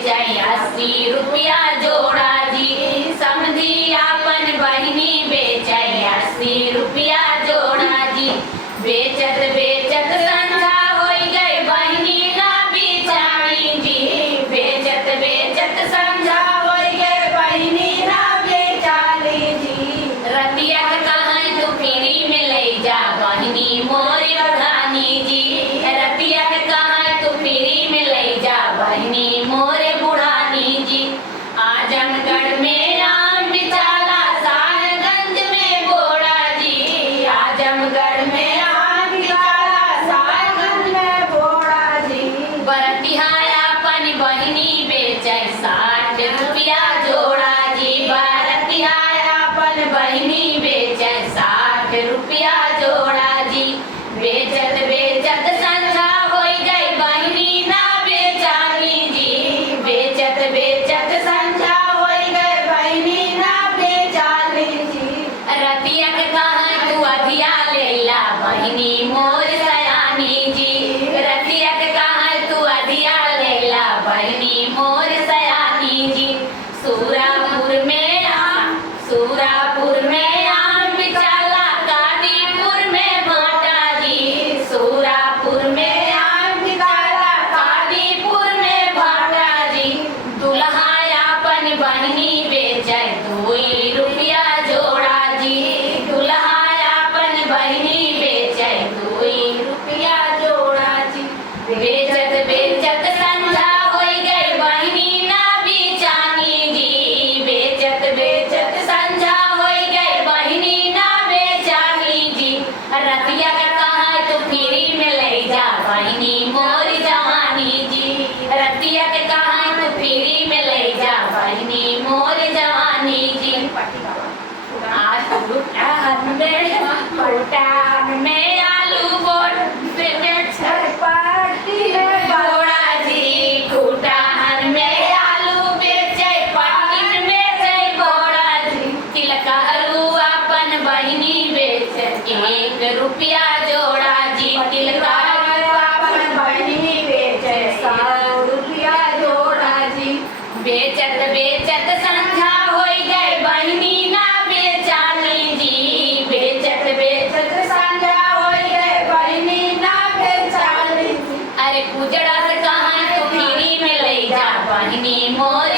बेचाई 80 रुपया जोड़ा जी। समझी आपन बहिनी बेचाई 80 रुपया जोड़ा जी। बेचत बेचत संझा होई गई बहिनी ना बेचाई जी। बेचत बेचत संझा होई गई बहिनी ना बेचाली जी। रतिया कहाँ तू फ्री में ले जा बहिनी मोरी बुढ़ानी जी। रतिया कहाँ तू फ्री में ले जा बहिनी मोरे बुढ़ानी जी। आजमगढ़ में आम बिचाला सारगंज में बोड़ा जी। आजमगढ़ में आम बिचाला सारगंज में बोड़ा जी। बरतिहाया अपन बहिनी बेचे 60 रुपया जोड़ा जी। बरतिहाया अपन बहिनी बेचे 60 रुपया जोड़ा जी। बेचत बेचत संझा होई गई बहिनी ना बेचाली जी। बेचत बेचत संझा होई गई बहिनी ना बेचाली जी। रतिया कहाँ तू अधिया लेला बहिनी मोर सयानी जी। रतिया कहाँ तू अधिया लेला बहिनी मोर सयानी जी। सूरापुर में आम बिचाला कादीपुर में भाटा जी। सूरापुर में आम बिचाला कादीपुर में भाटा जी। दुल्हा अपन बहिनी बेचे 2 रुपया जोड़ा जी। दुल्हा अपन बहिनी बेचे 2 रुपया जोड़ा जी। बेचत बेचत संझा होई गई बहिनी ना बेचानी जी। बेचत बेचत संझा होई गई बहिनी ना बेचानी जी। रतिया कहाँ तू फ्री में ले जा बहिनी मोरी जवानी जी। रतिया कहाँ तू फ्री में ले जा बहिनी मोरी जवानी जी। आज फुटान में आलू बोट पार्टी है बड़ा जी। फुटान में आलू बेचे पाकिट बेचे बड़ा जी। तिलकहरू अपन बहिनी बेचे 1 रुपया जोड़ा जी। तिलकहरू अपन बहिनी बेचे 100 रुपया जोड़ा जी। बेचत बेचत संझा होई गई बहिनी ना बेचाली जी। बेचत बेचत संझा होई गई बहिनी ना बेचाली जी। अरे कुजड़ा से कहाँ तू फ्री में ले जा बहिनी मोर